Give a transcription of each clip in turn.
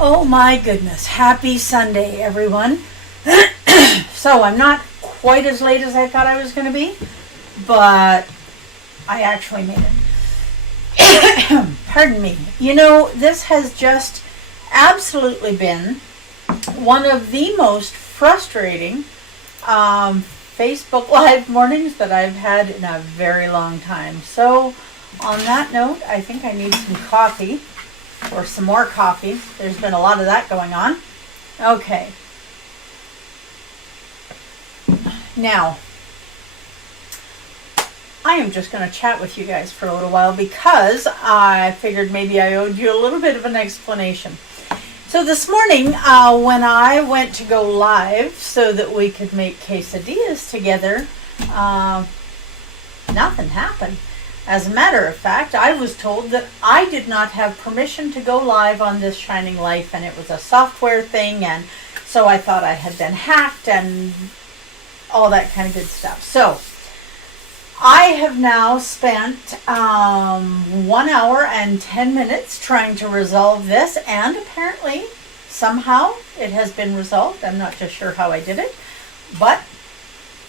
Oh my goodness. Happy Sunday, everyone. So I'm not quite as late as I thought I was going to be, but I actually made it. Pardon me. You know, this has just absolutely been one of the most frustrating Facebook Live mornings that I've had in a very long time. So on that note, I think I need some coffee. Or some more coffee. There's been a lot of that going on. Okay. Now, I am just going to chat with you guys for a little while because I figured maybe I owed you a little bit of an explanation. So this morning, when I went to go live so that we could make quesadillas together, nothing happened. As a matter of fact, I was told that I did not have permission to go live on this Shining Life, and it was a software thing, and so I thought I had been hacked and all that kind of good stuff. So I have now spent 1 hour and 10 minutes trying to resolve this, and apparently somehow it has been resolved. I'm not just sure how I did it, but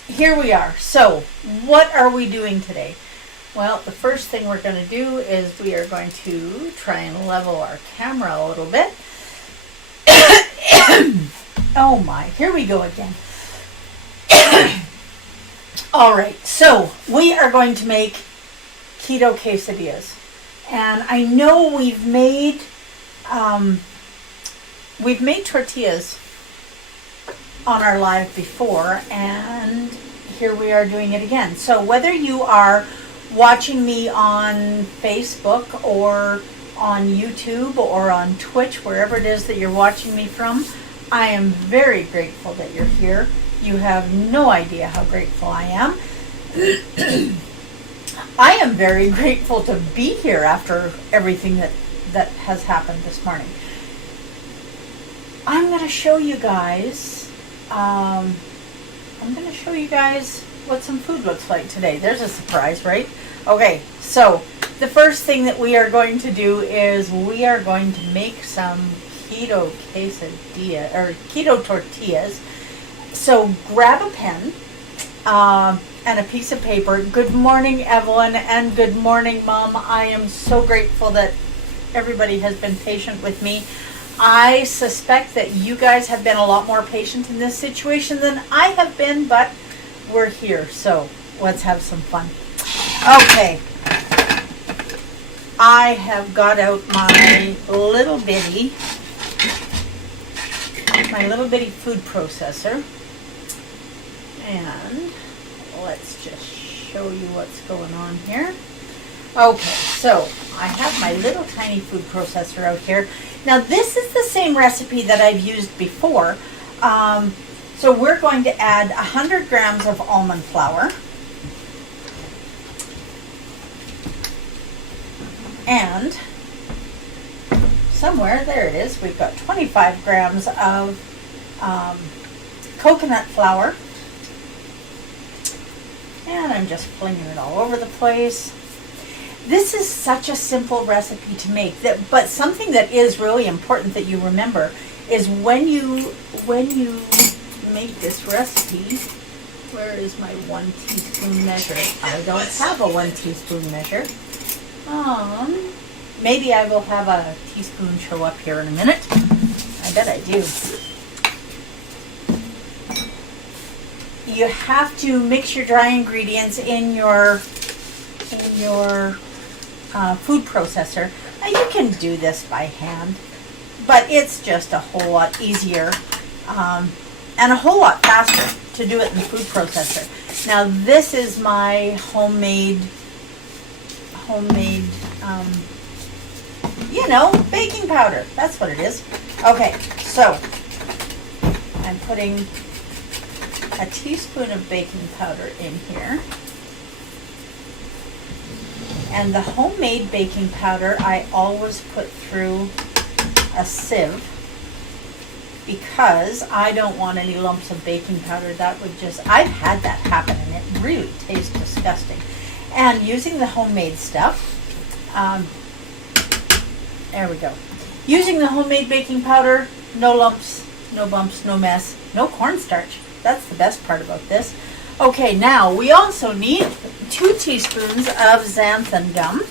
here we are. So what are we doing today? Well, the first thing we're going to do is we are going to try and level our camera a little bit. Oh my, here we go again. All right, so we are going to make keto quesadillas. And I know we've made tortillas on our live before, and here we are doing it again. So whether you are watching me on Facebook or on YouTube or on Twitch, wherever it is that you're watching me from, I am very grateful that you're here. You have no idea how grateful I am. I am very grateful to be here after everything that has happened this morning. I'm going to show you guys what some food looks like today. There's a surprise, right? Okay, so the first thing that we are going to do is we are going to make some keto quesadilla or keto tortillas. So grab a pen and a piece of paper. Good morning, Evelyn, and good morning, Mom. I am so grateful that everybody has been patient with me. I suspect that you guys have been a lot more patient in this situation than I have been, but we're here, so let's have some fun. Okay, I have got out my little bitty food processor, and let's just show you what's going on here. Okay, so I have my little tiny food processor out here. Now this is the same recipe that I've used before. So we're going to add 100 grams of almond flour. And somewhere, there it is, we've got 25 grams of coconut flour. And I'm just flinging it all over the place. This is such a simple recipe to make, but something that is really important that you remember is when you make this recipe, where is my 1 teaspoon measure? I don't have a 1 teaspoon measure. Maybe I will have a teaspoon show up here in a minute. I bet I do. You have to mix your dry ingredients in your food processor. Now you can do this by hand, but it's just a whole lot easier and a whole lot faster to do it in the food processor. Now this is my homemade, baking powder. That's what it is. Okay, so I'm putting a teaspoon of baking powder in here. And the homemade baking powder I always put through a sieve because I don't want any lumps of baking powder. That would just, I've had that happen and it really tastes disgusting. And using the homemade stuff, there we go. Using the homemade baking powder, no lumps, no bumps, no mess, no cornstarch. That's the best part about this. Okay, now we also need 2 teaspoons of xanthan gum.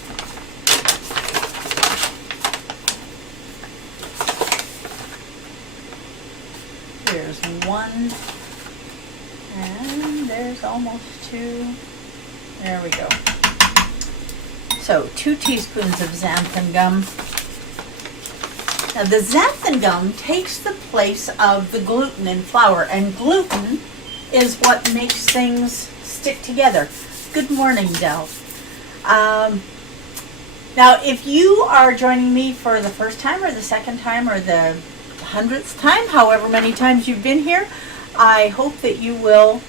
There's 1, and there's almost 2. There we go. So 2 teaspoons of xanthan gum. Now the xanthan gum takes the place of the gluten in flour, and gluten is what makes things stick together. Good morning, Del. Now if you are joining me for the first time or the second time or the 100th time, however many times you've been here, I hope that you will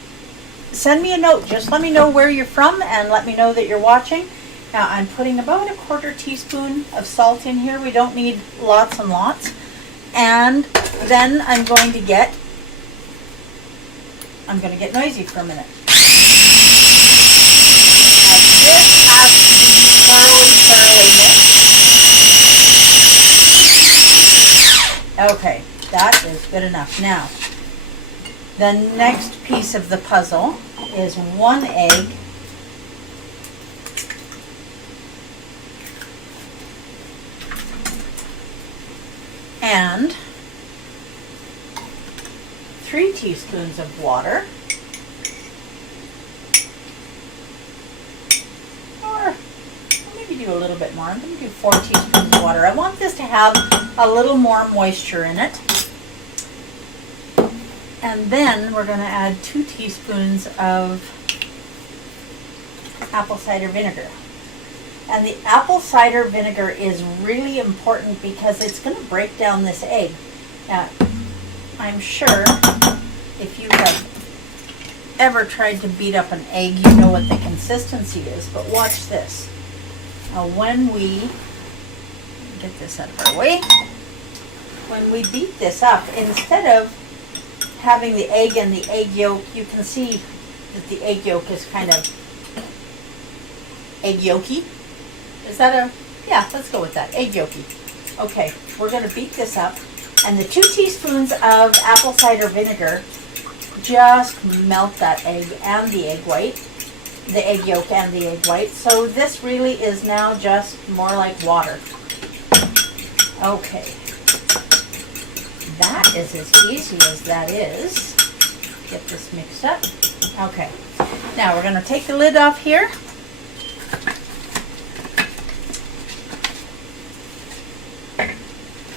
send me a note. Just let me know where you're from and let me know that you're watching. Now I'm putting about 1/4 teaspoon of salt in here. We don't need lots and lots. And then I'm going to get noisy for a minute. Now this has to be thoroughly mixed. Okay, that is good enough. Now, the next piece of the puzzle is 1 egg. And 3 teaspoons of water, or maybe do a little bit more. I'm going to do 4 teaspoons of water. I want this to have a little more moisture in it. And then we're going to add 2 teaspoons of apple cider vinegar. And the apple cider vinegar is really important because it's going to break down this egg. Now, I'm sure if you have ever tried to beat up an egg, you know what the consistency is. But watch this. Now, when we get this out of our way, when we beat this up, instead of having the egg and the egg yolk, you can see that the egg yolk is kind of egg yolky. Is that a, yeah, let's go with that, egg yolky. Okay, we're going to beat this up, and the 2 teaspoons of apple cider vinegar just melt that egg and the egg white, the egg yolk and the egg white. So this really is now just more like water. Okay, that is as easy as that is. Get this mixed up. Okay, now we're going to take the lid off here.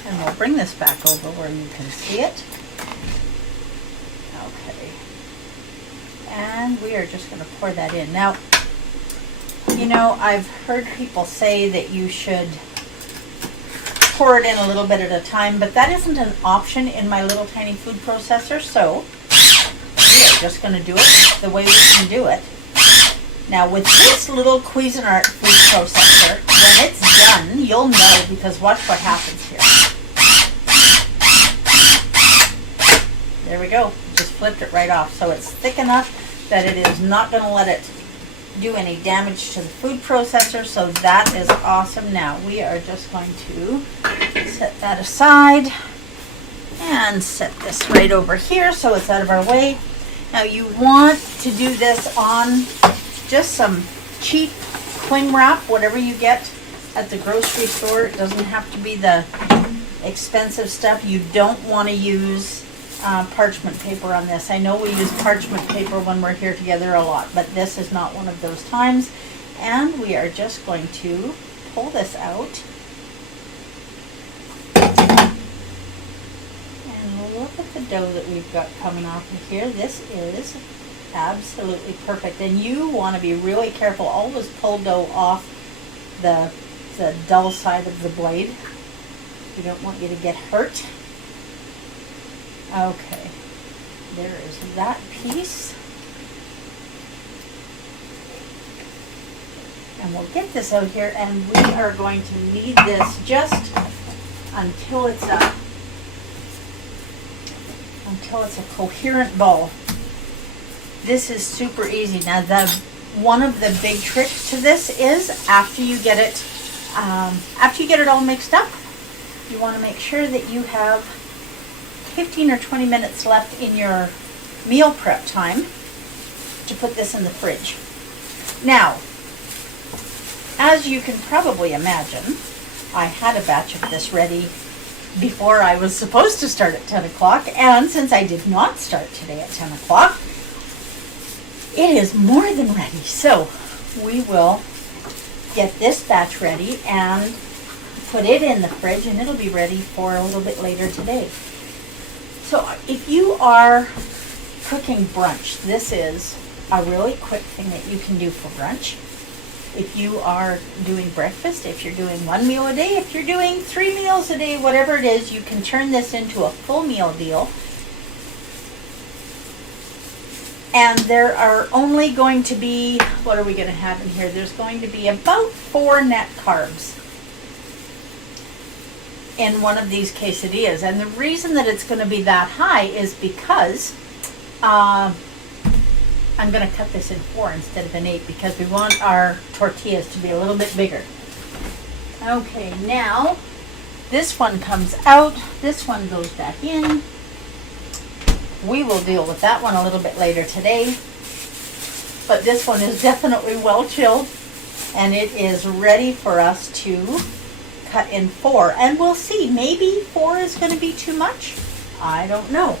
And we'll bring this back over where you can see it. Okay. And we are just going to pour that in. Now, you know, I've heard people say that you should pour it in a little bit at a time, but that isn't an option in my little tiny food processor, so we are just going to do it the way we can do it. Now, with this little Cuisinart food processor, when it's done, you'll know, because watch what happens here. There we go. Just flipped it right off. So it's thick enough that it is not going to let it do any damage to the food processor. So that is awesome. Now we are just going to set that aside and set this right over here so it's out of our way. Now you want to do this on just some cheap cling wrap, whatever you get at the grocery store. It doesn't have to be the expensive stuff. You don't want to use parchment paper on this. I know we use parchment paper when we're here together a lot, but this is not one of those times. And we are just going to pull this out. And look at the dough that we've got coming off of here. This is absolutely perfect. And you want to be really careful. Always pull dough off the dull side of the blade. We don't want you to get hurt. Okay, there is that piece. And we'll get this out here, and we are going to knead this just until it's a coherent ball. This is super easy. Now, one of the big tricks to this is after you get it all mixed up, you want to make sure that you have 15 or 20 minutes left in your meal prep time to put this in the fridge. Now, as you can probably imagine, I had a batch of this ready before I was supposed to start at 10 o'clock, and since I did not start today at 10 o'clock, it is more than ready. So we will get this batch ready and put it in the fridge, and it'll be ready for a little bit later today. So if you are cooking brunch, this is a really quick thing that you can do for brunch. If you are doing breakfast, if you're doing 1 meal a day, if you're doing 3 meals a day, whatever it is, you can turn this into a full meal deal. And there are only going to be, what are we going to have in here? There's going to be about 4 net carbs in one of these quesadillas. And the reason that it's going to be that high is because I'm going to cut this in 4 instead of an 8 because we want our tortillas to be a little bit bigger. Okay, now this one comes out, this one goes back in. We will deal with that one a little bit later today, but this one is definitely well chilled and it is ready for us to cut in 4. And we'll see, maybe 4 is going to be too much. I don't know.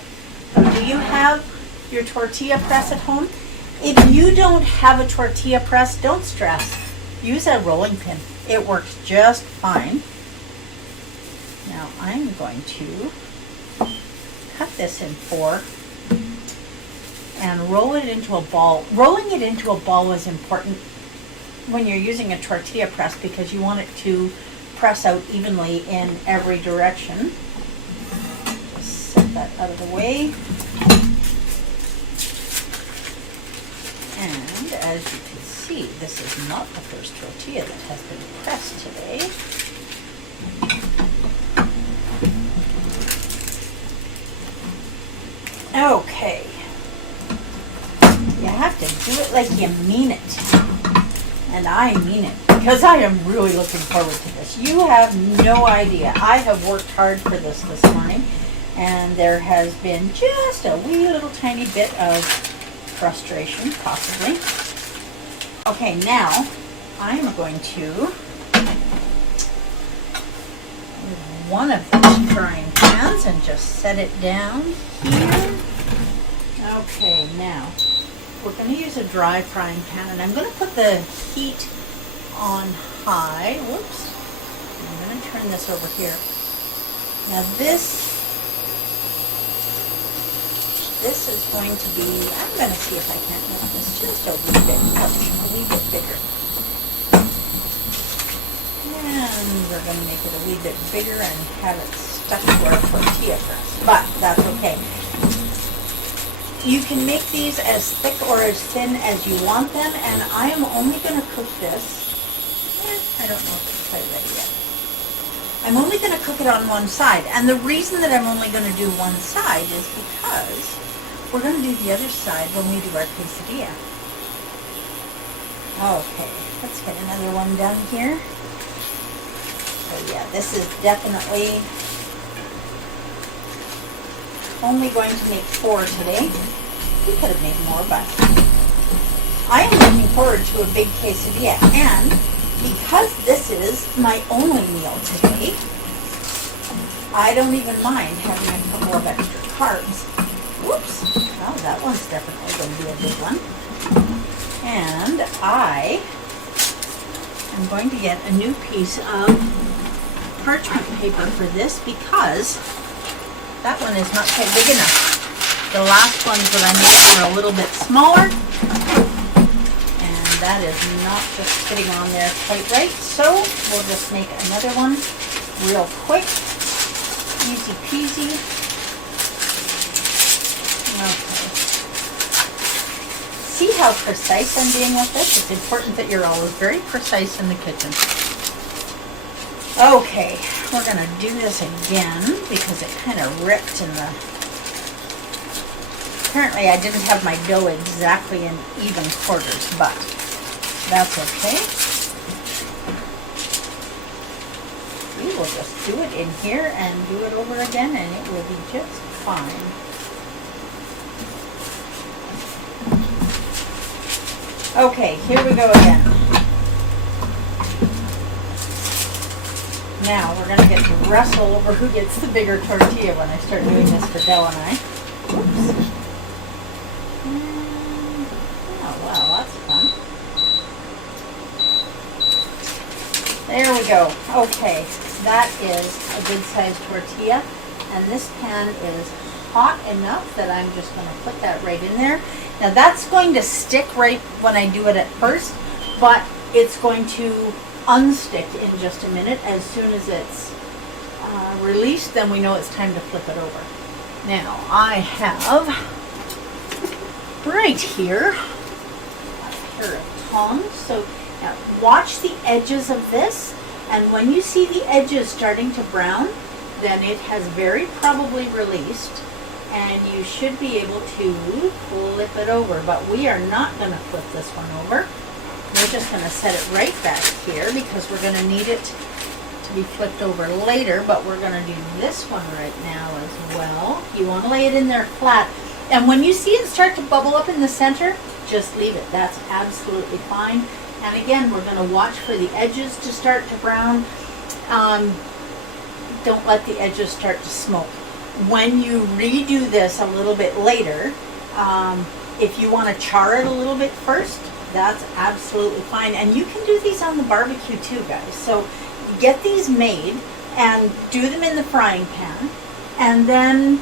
Do you have your tortilla press at home? If you don't have a tortilla press, don't stress. Use a rolling pin. It works just fine. Now I'm going to cut this in 4 and roll it into a ball. Rolling it into a ball is important when you're using a tortilla press because you want it to press out evenly in every direction. Just set that out of the way. And as you can see, this is not the first tortilla that has been pressed today. Okay. You have to do it like you mean it. And I mean it, because I am really looking forward to this. You have no idea. I have worked hard for this morning, and there has been just a wee little tiny bit of frustration, possibly. Okay, now I'm going to use one of these frying pans and just set it down here. Okay, now we're going to use a dry frying pan, and I'm going to put the heat on high. Whoops. I'm going to turn this over here. Now this is going to be, I'm going to see if I can't make this just a wee bit bigger. And we're going to make it a wee bit bigger and have it stuck to our tortilla press. But that's okay. You can make these as thick or as thin as you want them, and I am only going to cook this. I don't know if it's quite ready yet. I'm only going to cook it on one side, and the reason that I'm only going to do one side is because we're going to do the other side when we do our quesadilla. Okay, let's get another one done here. So yeah, this is definitely only going to make 4 today. We could have made more, but I am looking forward to a big quesadilla, and because this is my only meal today, I don't even mind having a couple of extra carbs. Whoops. Well, that one's definitely going to be a big one. And I am going to get a new piece of parchment paper for this because that one is not quite big enough. The last ones that I made were a little bit smaller, and that is not just fitting on there quite right. So we'll just make another one real quick. Easy peasy. Okay. See how precise I'm being with this? It's important that you're always very precise in the kitchen. Okay, we're going to do this again because it kind of ripped in the... Apparently I didn't have my dough exactly in even quarters, but that's okay. we will just do it in here and do it over again, and it will be just fine. Okay, here we go again. Now we're going to get to wrestle over who gets the bigger tortilla when I start doing this for Del and I. Oops. Oh, wow, that's fun. There we go. Okay, that is a good sized tortilla. And this pan is hot enough that I'm just going to put that right in there. Now that's going to stick right when I do it at first, but it's going to unstick in just a minute. As soon as it's released, then we know it's time to flip it over. Now I have right here a pair of tongs. So now watch the edges of this, and when you see the edges starting to brown, then it has very probably released, and you should be able to flip it over. But we are not going to flip this one over. We're just going to set it right back here because we're going to need it to be flipped over later, but we're going to do this one right now as well. You want to lay it in there flat. And when you see it start to bubble up in the center, just leave it. That's absolutely fine. And again, we're going to watch for the edges to start to brown. Don't let the edges start to smoke. When you redo this a little bit later, if you want to char it a little bit first, that's absolutely fine. And you can do these on the barbecue too, guys. So get these made and do them in the frying pan, and then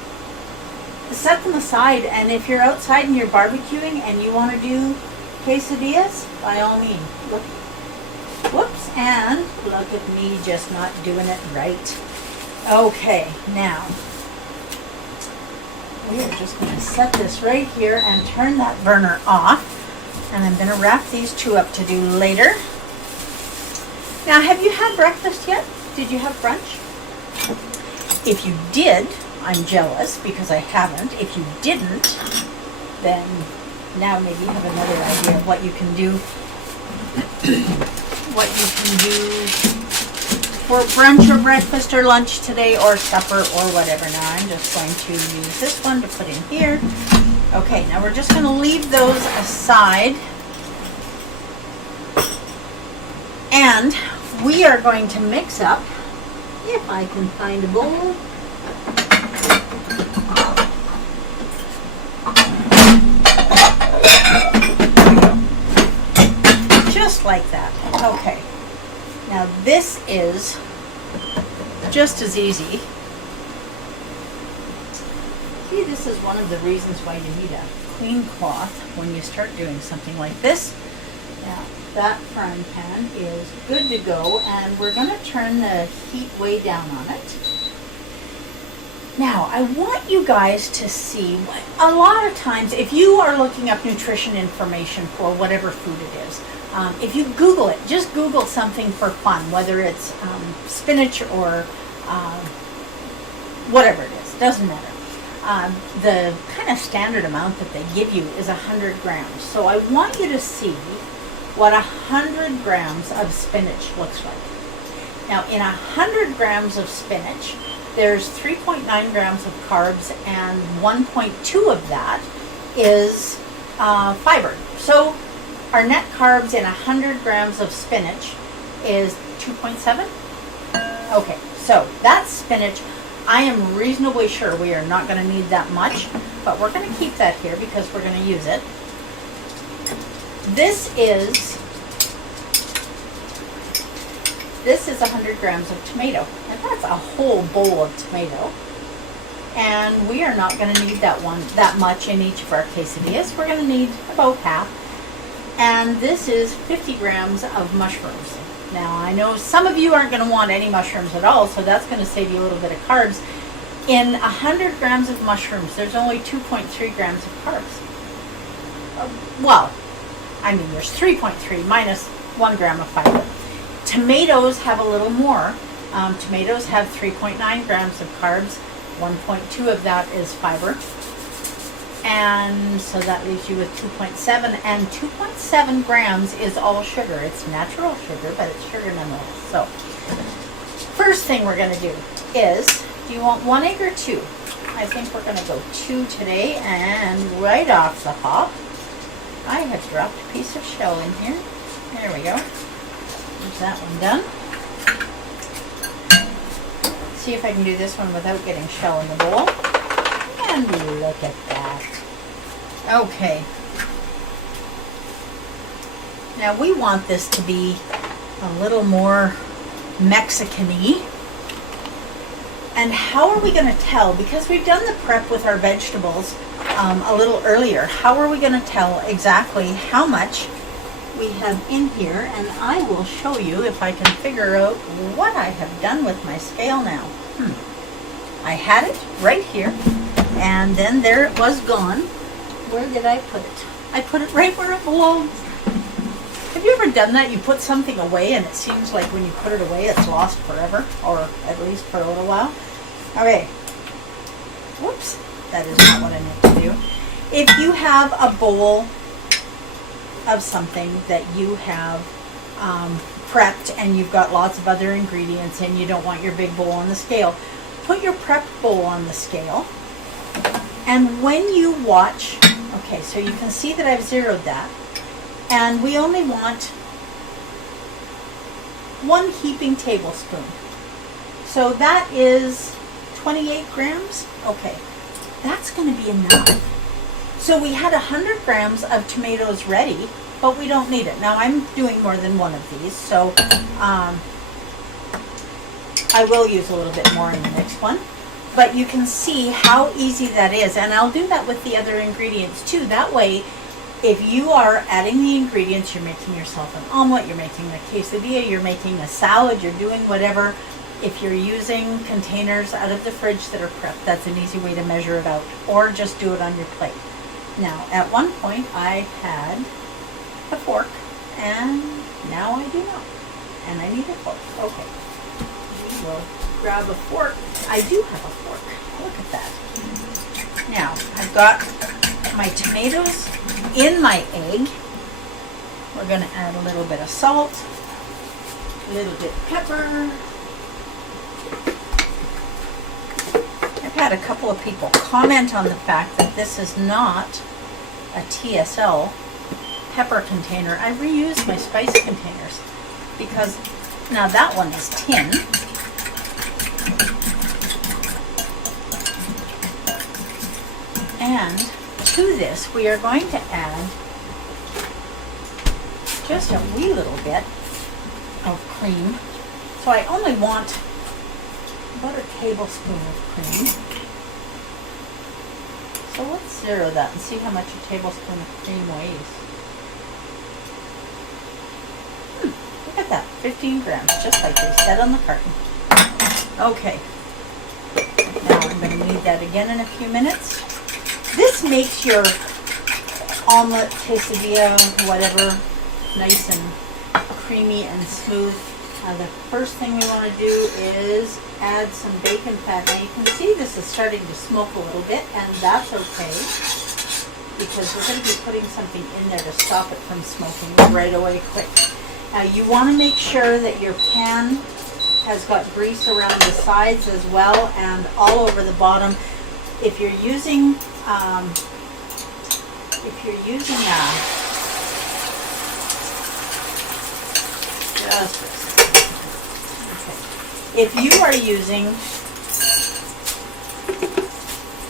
set them aside. And if you're outside and you're barbecuing and you want to do quesadillas, by all means. Look, whoops, and look at me just not doing it right. Okay, now we are just going to set this right here and turn that burner off. And I'm going to wrap these two up to do later. Now, have you had breakfast yet? Did you have brunch? If you did, I'm jealous because I haven't. If you didn't, then now maybe you have another idea of what you can do. What you can do for brunch or breakfast or lunch today, or supper or whatever. Now I'm just going to use this one to put in here. Okay, now we're just going to leave those aside. And we are going to mix up, if I can find a bowl, just like that. Okay, now this is just as easy. See, this is one of the reasons why you need a clean cloth when you start doing something like this. Now, that frying pan is good to go, and we're going to turn the heat way down on it. Now, I want you guys to see, a lot of times, if you are looking up nutrition information for whatever food it is, if you Google it, just Google something for fun, whether it's spinach or whatever it is, doesn't matter. The kind of standard amount that they give you is 100 grams. So I want you to see what 100 grams of spinach looks like. Now, in 100 grams of spinach, there's 3.9 grams of carbs, and 1.2 of that is fiber. So our net carbs in 100 grams of spinach is 2.7. Okay, so that's spinach. I am reasonably sure we are not going to need that much, but we're going to keep that here because we're going to use it. This is 100 grams of tomato, and that's a whole bowl of tomato. And we are not going to need that much in each of our quesadillas. We're going to need about half. And this is 50 grams of mushrooms. Now, I know some of you aren't going to want any mushrooms at all, so that's going to save you a little bit of carbs. In 100 grams of mushrooms, there's only 2.3 grams of carbs. Well, I mean, there's 3.3 minus 1 gram of fiber. Tomatoes have a little more. Tomatoes have 3.9 grams of carbs. 1.2 of that is fiber. And so that leaves you with 2.7, and 2.7 grams is all sugar. It's natural sugar, but it's sugar nonetheless. So first thing we're going to do is, do you want 1 egg or 2? I think we're going to go 2 today, and right off the hop, I have dropped a piece of shell in here. There we go. There's that one done. See if I can do this one without getting shell in the bowl. And look at that. Okay. Now we want this to be a little more Mexican-y. And how are we going to tell? Because we've done the prep with our vegetables a little earlier. How are we going to tell exactly how much we have in here? And I will show you if I can figure out what I have done with my scale now. I had it right here, and then there it was gone. Where did I put it? I put it right where it belongs. Have you ever done that? You put something away and it seems like when you put it away it's lost forever, or at least for a little while. Okay. Whoops. That is not what I meant to do. If you have a bowl of something that you have prepped and you've got lots of other ingredients and you don't want your big bowl on the scale, put your prepped bowl on the scale. And when you watch, okay, so you can see that I've zeroed that. And we only want 1 heaping tablespoon. So that is 28 grams. Okay, that's going to be enough. So we had 100 grams of tomatoes ready, but we don't need it. Now I'm doing more than one of these, so I will use a little bit more in the next one. But you can see how easy that is. And I'll do that with the other ingredients too. That way, if you are adding the ingredients, you're making yourself an omelet, you're making a quesadilla, you're making a salad, you're doing whatever. If you're using containers out of the fridge that are prepped, that's an easy way to measure it out. Or just do it on your plate. Now, at one point, I had a fork, and now I do not. And I need a fork. Okay. We will grab a fork. I do have a fork. Look at that. Now, I've got my tomatoes in my egg. We're going to add a little bit of salt, a little bit of pepper. I've had a couple of people comment on the fact that this is not a TSL pepper container. I reuse my spice containers because now that one is tin. And to this, we are going to add just a wee little bit of cream. So I only want about a tablespoon of cream. So let's zero that and see how much a tablespoon of cream weighs. Look at that, 15 grams, just like they said on the carton. Okay, now I'm going to need that again in a few minutes. This makes your omelet, quesadilla, whatever, nice and creamy and smooth. The first thing we want to do is add some bacon fat. Now you can see this is starting to smoke a little bit, and that's okay because we're going to be putting something in there to stop it from smoking right away quick. Now you want to make sure that your pan has got grease around the sides as well and all over the bottom. If you're using if you are using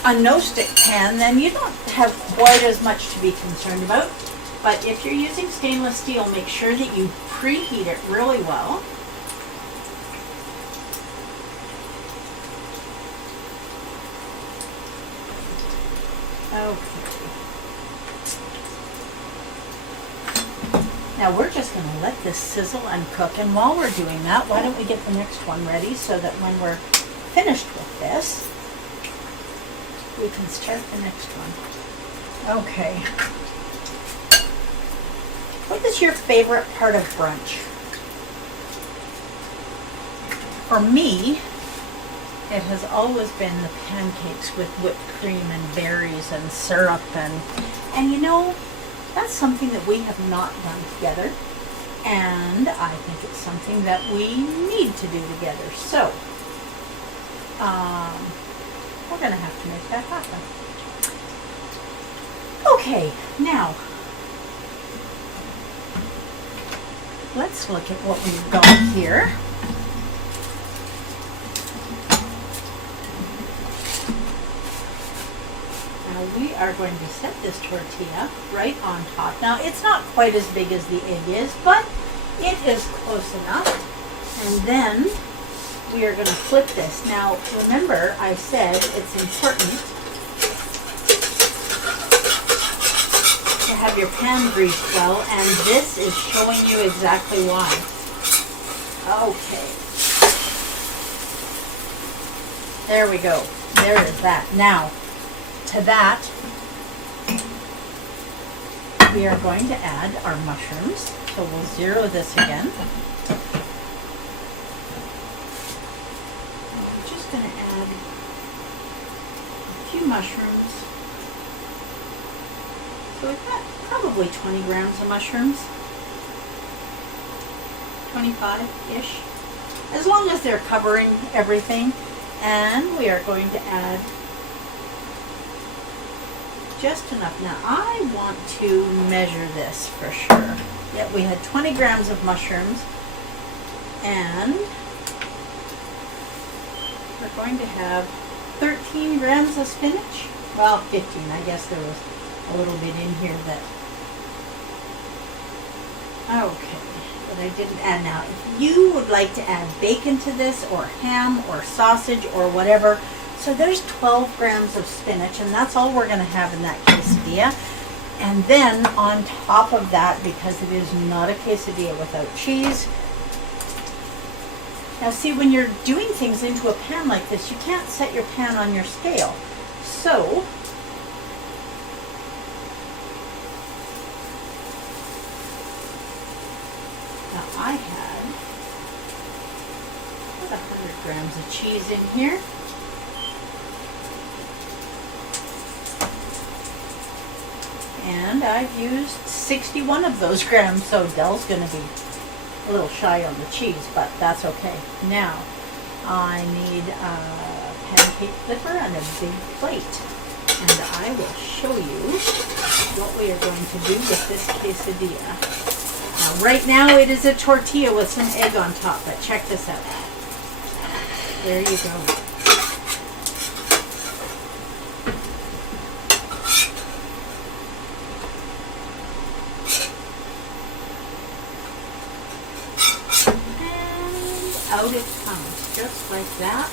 a no-stick pan, then you don't have quite as much to be concerned about. But if you're using stainless steel, make sure that you preheat it really well. Okay. Now we're just going to let this sizzle and cook, and while we're doing that, why don't we get the next one ready so that when we're finished with this, we can start the next one. Okay. What is your favorite part of brunch? For me, it has always been the pancakes with whipped cream and berries and syrup and you know, that's something that we have not done together. And I think it's something that we need to do together. So, we're going to have to make that happen. Okay, now, let's look at what we've got here. Now we are going to set this tortilla right on top. Now it's not quite as big as the egg is, but it is close enough. And then we are going to flip this. Now remember, I said it's important to have your pan greased well, and this is showing you exactly why. Okay. There we go. There is that. Now, to that, we are going to add our mushrooms. So we'll zero this again. We're just going to add a few mushrooms. So we've got probably 20 grams of mushrooms. 25-ish. As long as they're covering everything. And we are going to add just enough. Now I want to measure this for sure. Yep, we had 20 grams of mushrooms, and we're going to have 13 grams of spinach. Well, 15. I guess there was a little bit in here that, okay, that I didn't add. Now, if you would like to add bacon to this, or ham, or sausage, or whatever, so there's 12 grams of spinach, and that's all we're going to have in that quesadilla. And then on top of that, because it is not a quesadilla without cheese. Now see, when you're doing things into a pan like this, you can't set your pan on your scale. So, now I had about 100 grams of cheese in here. And I've used 61 of those grams, so Dell's going to be a little shy on the cheese, but that's okay. Now, I need a pancake flipper and a big plate. And I will show you what we are going to do with this quesadilla. Now, right now it is a tortilla with some egg on top, but check this out. There you go. Out it comes, just like that.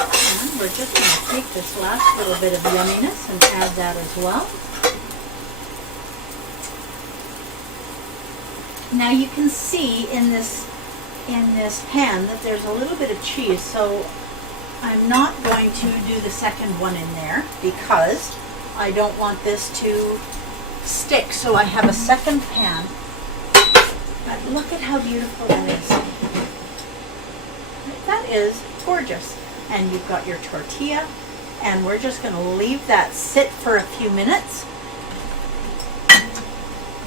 And we're just going to take this last little bit of yumminess and add that as well. Now you can see in this pan that there's a little bit of cheese, so I'm not going to do the second one in there because I don't want this to stick. So I have a second pan. But look at how beautiful that is. That is gorgeous. And you've got your tortilla, and we're just going to leave that sit for a few minutes.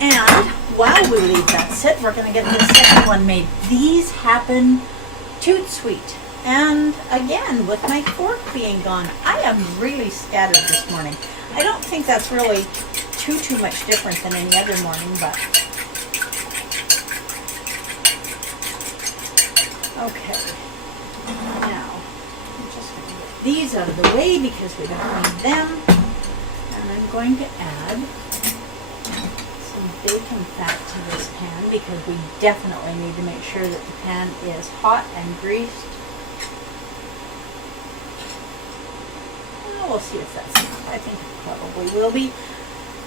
And while we leave that sit, we're going to get the second one made. These happen toot sweet. And again, with my fork being gone, I am really scattered this morning. I don't think that's really too much different than any other morning, but okay. Now, I'm just going to get these out of the way because we don't need them. And I'm going to add some bacon fat to this pan because we definitely need to make sure that the pan is hot and greased. Well, we'll see if that's enough. I think it probably will be.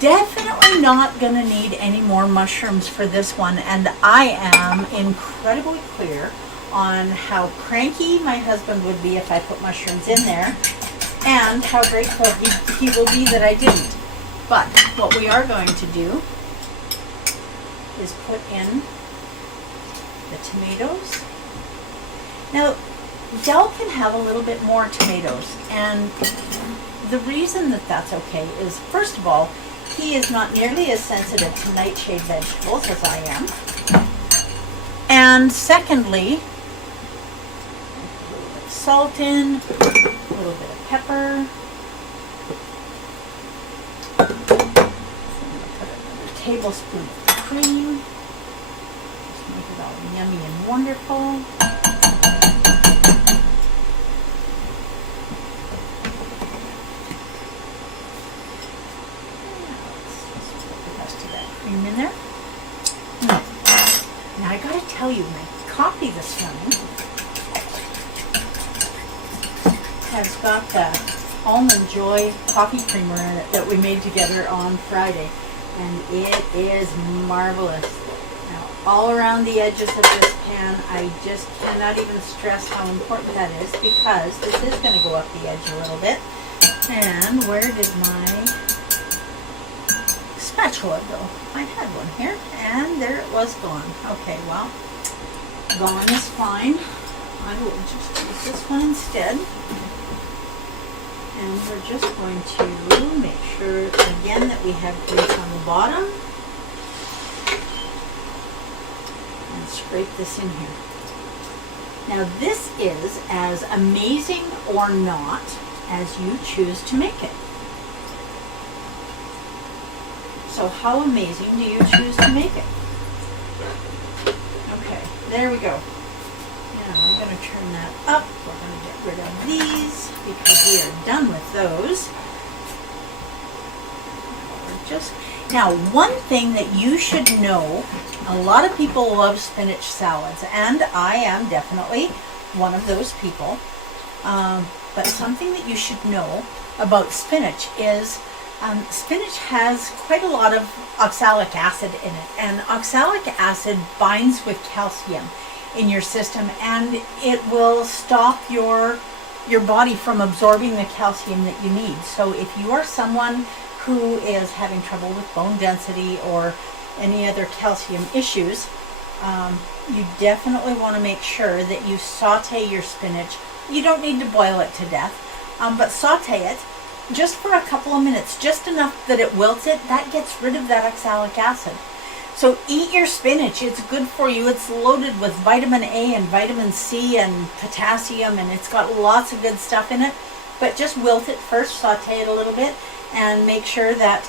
Definitely not going to need any more mushrooms for this one, and I am incredibly clear on how cranky my husband would be if I put mushrooms in there, and how grateful he will be that I didn't. But what we are going to do is put in the tomatoes. Now, Dell can have a little bit more tomatoes, and the reason that that's okay is, first of all, he is not nearly as sensitive to nightshade vegetables as I am. And secondly, salt in, a little bit of pepper. Put another tablespoon of cream. Just make it all yummy and wonderful. Cream in there. Now I gotta tell you, my coffee this morning has got the Almond Joy coffee creamer in it that we made together on Friday, and it is marvelous. Now all around the edges of this pan, I just cannot even stress how important that is, because this is going to go up the edge a little bit. And where did my spatula go? I had one here, and there it was gone. Okay, well, gone is fine. I will just use this one instead. And we're just going to make sure, again, that we have grease on the bottom. And scrape this in here. Now this is as amazing or not as you choose to make it. So how amazing do you choose to make it? Okay, there we go. Now I'm going to turn that up. We're going to get rid of these because we are done with those. Now, one thing that you should know, a lot of people love spinach salads, and I am definitely one of those people. But something that you should know about spinach is spinach has quite a lot of oxalic acid in it, and oxalic acid binds with calcium in your system, and it will stop your body from absorbing the calcium that you need. So if you are someone who is having trouble with bone density or any other calcium issues, you definitely want to make sure that you saute your spinach. You don't need to boil it to death, but saute it just for a couple of minutes, just enough that it wilts it. That gets rid of that oxalic acid. So eat your spinach. It's good for you. It's loaded with vitamin A and vitamin C and potassium, and it's got lots of good stuff in it. But just wilt it first, saute it a little bit, and make sure that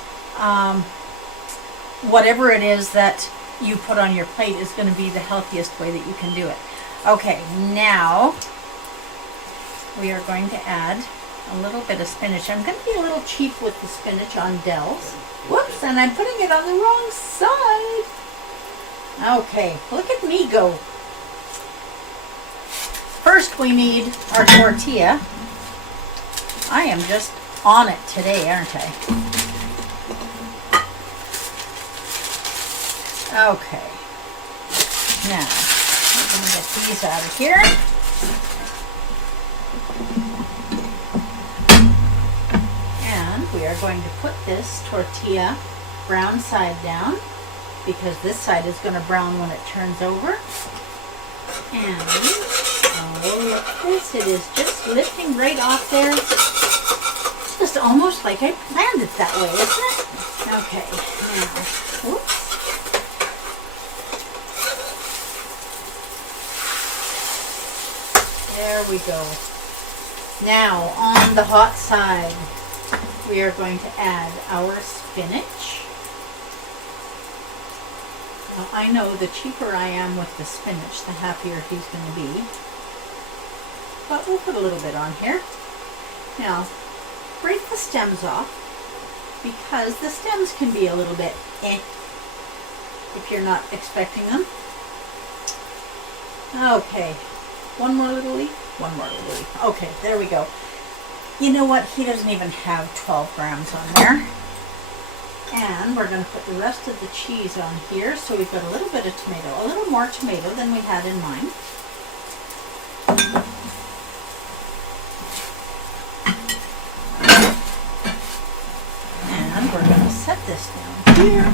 whatever it is that you put on your plate is going to be the healthiest way that you can do it. Okay, now we are going to add a little bit of spinach. I'm going to be a little cheap with the spinach on Del's. Whoops, and I'm putting it on the wrong side. Okay, look at me go. First we need our tortilla. I am just on it today, aren't I? Okay. Now, I'm going to get these out of here. And we are going to put this tortilla brown side down, because this side is going to brown when it turns over. And, oh, look at this. It is just lifting right off there. It's just almost like I planned it that way, isn't it? Okay, now, whoops. There we go. Now, on the hot side, we are going to add our spinach. Now, I know the cheaper I am with the spinach, the happier he's going to be. But we'll put a little bit on here. Now, break the stems off, because the stems can be a little bit if you're not expecting them. Okay, one more little leaf. One more little leaf. Okay, there we go. You know what? He doesn't even have 12 grams on there. And we're going to put the rest of the cheese on here. So we've got a little bit of tomato, a little more tomato than we had in mind. And we're going to set this down here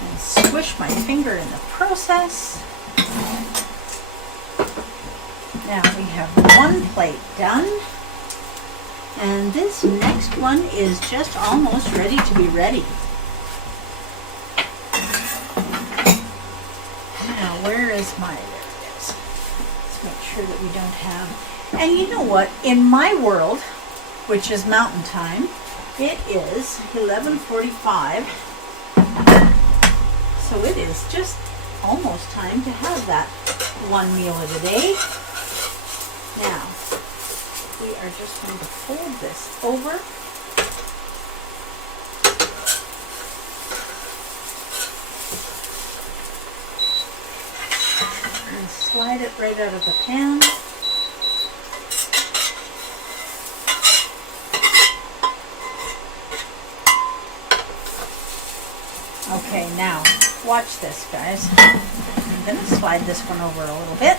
and squish my finger in the process. Now we have one plate done, and this next one is just almost ready to be ready. Where's my, there it is. Let's make sure that we don't have, and you know what, in my world, which is mountain time, it is 11:45, so it is just almost time to have that one meal of the day. Now, we are just going to fold this over. And slide it right out of the pan. Okay, now, watch this, guys. I'm going to slide this one over a little bit.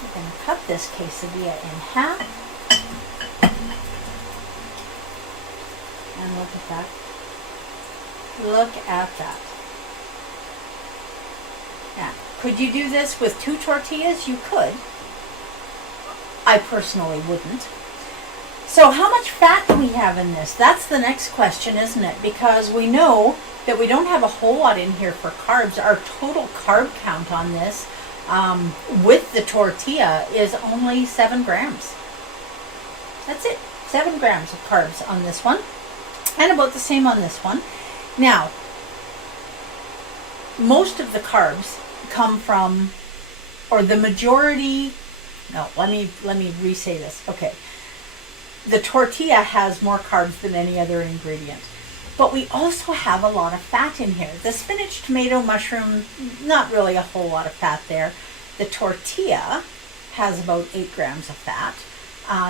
We're going to cut this quesadilla in half. And look at that. Look at that. Now, could you do this with 2 tortillas? You could. I personally wouldn't. So how much fat do we have in this? That's the next question, isn't it? Because we know that we don't have a whole lot in here for carbs. Our total carb count on this with the tortilla is only 7 grams. That's it. 7 grams of carbs on this one. And about the same on this one. Now, most of the carbs come from, or the majority, no, let me re-say this. Okay. The tortilla has more carbs than any other ingredient. But we also have a lot of fat in here. The spinach, tomato, mushroom, not really a whole lot of fat there. The tortilla has about 8 grams of fat.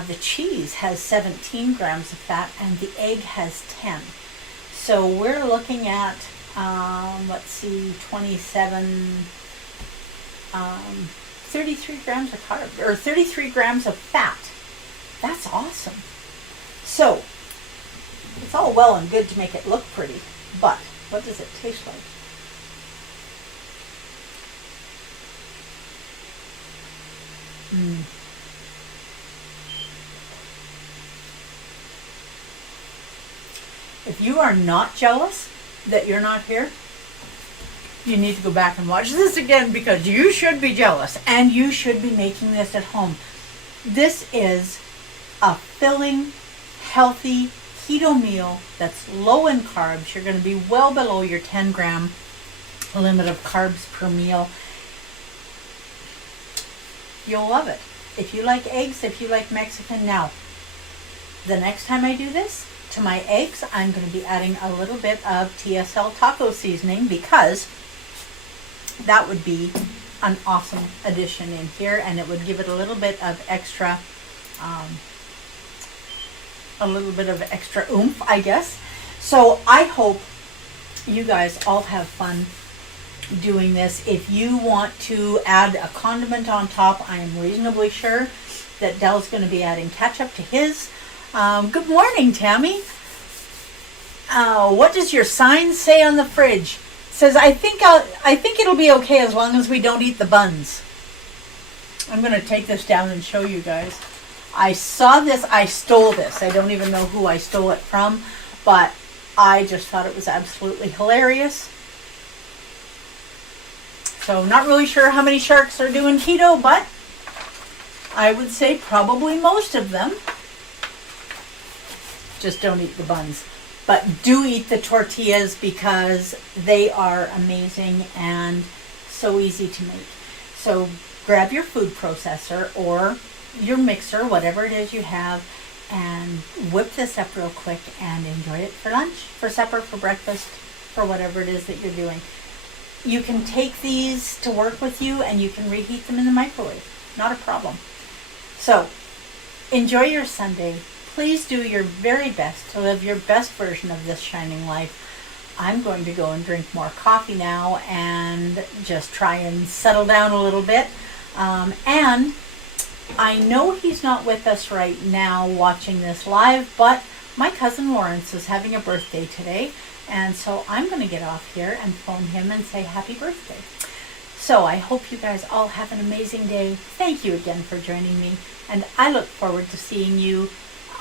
The cheese has 17 grams of fat, and the egg has 10. So we're looking at, let's see, 27, 33 grams of carb, or 33 grams of fat. That's awesome. So, it's all well and good to make it look pretty, but what does it taste like? If you are not jealous that you're not here, you need to go back and watch this again, because you should be jealous and you should be making this at home. This is a filling, healthy keto meal that's low in carbs. You're going to be well below your 10 gram limit of carbs per meal. You'll love it. If you like eggs, if you like Mexican. Now, the next time I do this, to my eggs, I'm going to be adding a little bit of TSL taco seasoning, because that would be an awesome addition in here, and it would give it a little bit of extra oomph, I guess. So I hope you guys all have fun doing this. If you want to add a condiment on top, I am reasonably sure that Dell's going to be adding ketchup to his. Good morning, Tammy. What does your sign say on the fridge? It says, I think it'll be okay as long as we don't eat the buns. I'm going to take this down and show you guys. I saw this, I stole this. I don't even know who I stole it from, but I just thought it was absolutely hilarious. So not really sure how many sharks are doing keto, but I would say probably most of them. Just don't eat the buns. But do eat the tortillas, because they are amazing and so easy to make. So grab your food processor or your mixer, whatever it is you have, and whip this up real quick and enjoy it for lunch, for supper, for breakfast, for whatever it is that you're doing. You can take these to work with you and you can reheat them in the microwave. Not a problem. So enjoy your Sunday. Please do your very best to live your best version of this shining life. I'm going to go and drink more coffee now and just try and settle down a little bit. And I know he's not with us right now watching this live, but my cousin Lawrence is having a birthday today, and so I'm going to get off here and phone him and say happy birthday. So I hope you guys all have an amazing day. Thank you again for joining me, and I look forward to seeing you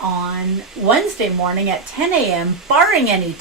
on Wednesday morning at 10 a.m., barring any